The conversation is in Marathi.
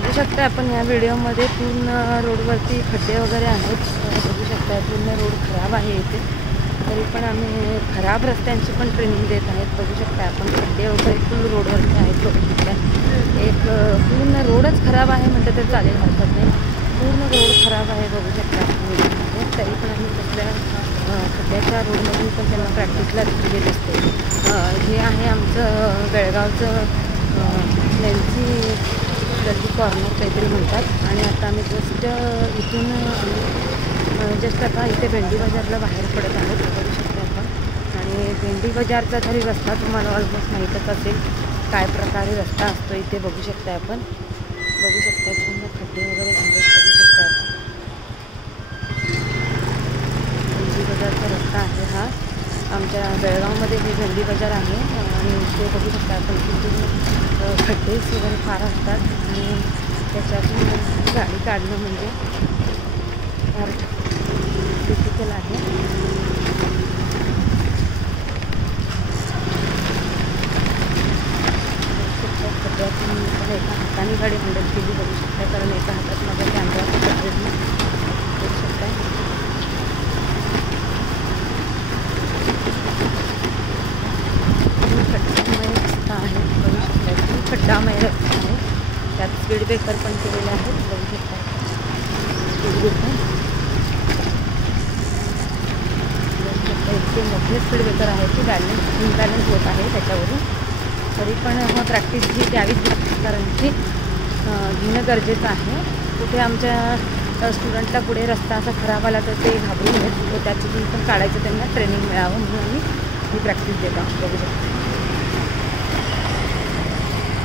बघू शकता आपण या व्हिडिओमध्ये पूर्ण रोडवरती खड्डे वगैरे आहेत. बघू शकता पूर्ण रोड खराब आहे इथे. तरी पण आम्ही खराब रस्त्यांची पण ट्रेनिंग देत आहेत. बघू शकता आपण खड्डे वगैरे फुल रोडवरती आहेत. बघू शकता एक पूर्ण रोडच खराब आहे म्हटलं तर चालेल, हरकत नाही. पूर्ण रोड खराब आहे बघू शकता आपण. तरी पण आम्ही कसल्या खड्ड्याच्या रोडमधून पण त्यांना प्रॅक्टिसला घेत असते. हे आहे आमचं बेळगावचं लेन्सी गल्ली कॉर्नर काहीतरी म्हणतात. आणि आता आम्ही इथून जस्ट आता इथे भेंडी बाजारला बाहेर पडत आहोत. बघू शकता आपण. आणि भेंडी बाजारचा तरी रस्ता तुम्हाला ऑलमोस्ट माहीतच असेल काय प्रकारे रस्ता असतो इथे. बघू शकता आपण. बघू शकता पूर्ण खड्डे वगैरे झाले. बघू शकता आपण भेंडी बाजारचा रस्ता आहे हा. आमच्या बेळगावमध्ये हे भेंडी बाजार आहे. आणि ते बघू शकता आपण तिथून खड्डेच वगैरे फार असतात आणि त्याच्यातून गाडी काढणं म्हणजे फार डिफिकल्ट आहे. खड्ड्यातून एका हाताने गाडी हँडल केली बघू शकता, कारण एका हातात माझा कॅमेरा बघू शकता. खड्डामय रस्ता आहे. त्यात स्पीड ब्रेकर पण केलेले आहेत. बघू शकता स्पीड ब्रेकर. इतके मोठे स्पीड ब्रेकर आहे की इनबॅलन्स होत आहे त्याच्यावरून. तरी पण मग प्रॅक्टिस ही द्यावीच लागते, कारण की घेणं गरजेचं आहे. कुठे आमच्या स्टुडंटला पुढे रस्ता असा खराब आला तर ते घाबरून येत, त्याच्यातून पण काढायचं त्यांना ट्रेनिंग मिळावं म्हणून आम्ही ही प्रॅक्टिस देत आहोत. बघू शकतो.